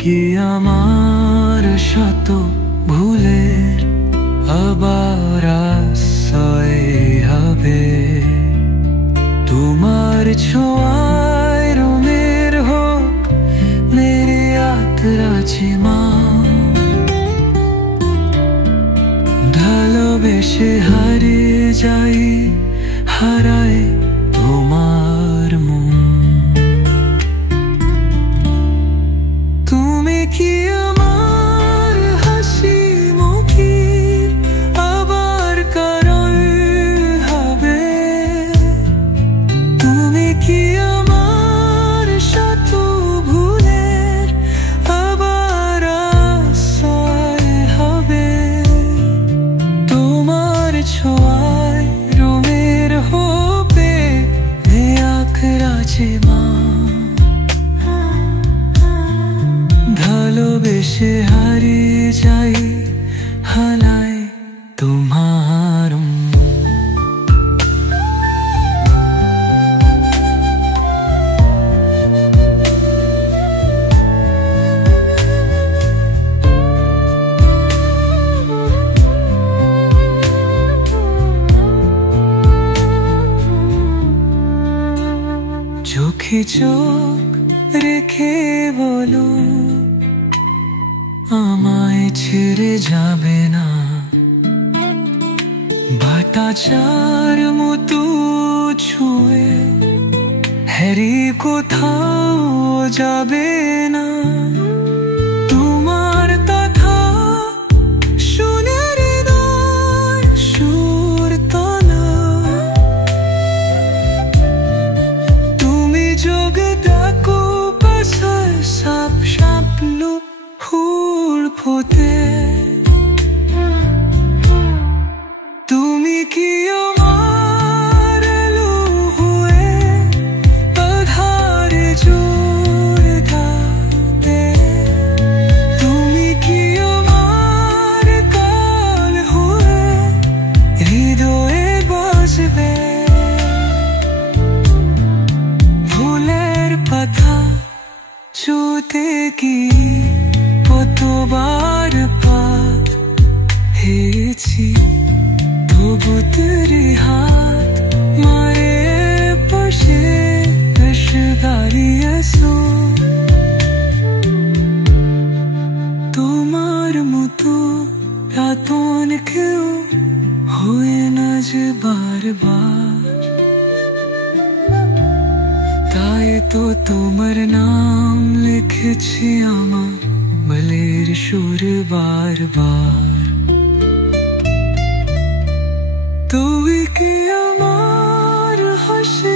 কি আমার শত ভুলের আবার আশ্রয় হবে? তোমার ছোঁয়ায় রঙের হোক মেরে আতরাছে মা। ভালোবেসে হারিয়ে যাই, হারায় তোমার মন। তুমি কি আমার হাসি মুখের আবার কারণ হবে? তুমি কি আমার শত ভুলের আবার আশ্রয় হবে? তোমার ছোঁয়ায় রঙের হবে আখড়াছে মা। ভালোবেসে হারিয়ে যাই, হারায় তোমার মন। চোখে চোখ রেখে বলো আমায় ছেড়ে যাবে না। বাতাচার মতো ছুঁয়ে হেরি কোথাও যাবে না। তোমার কথা শুনে হৃদয় সুর তোলা। তুমি যোগ ডাকো পাশায় সাপ সাপলো ফুল ফোটে। তুমি কি আমার আলো হয়ে আধারে জোর দাবে? তুমি কি আমার কাল হয়ে হৃদয়ে বাজবে? ভুলের পাতা ছুঁতে কি কতবার পা হেছি, তবু তেরে হাত মারে পাশে এসে দাঁড়িয়েছো। তোমার মতো রাতন কেউ হয় না যে বারবার। তাই তো তোমার নাম লিখেছি আমার বলের সুর বারবার। তুই কি আমার হাসি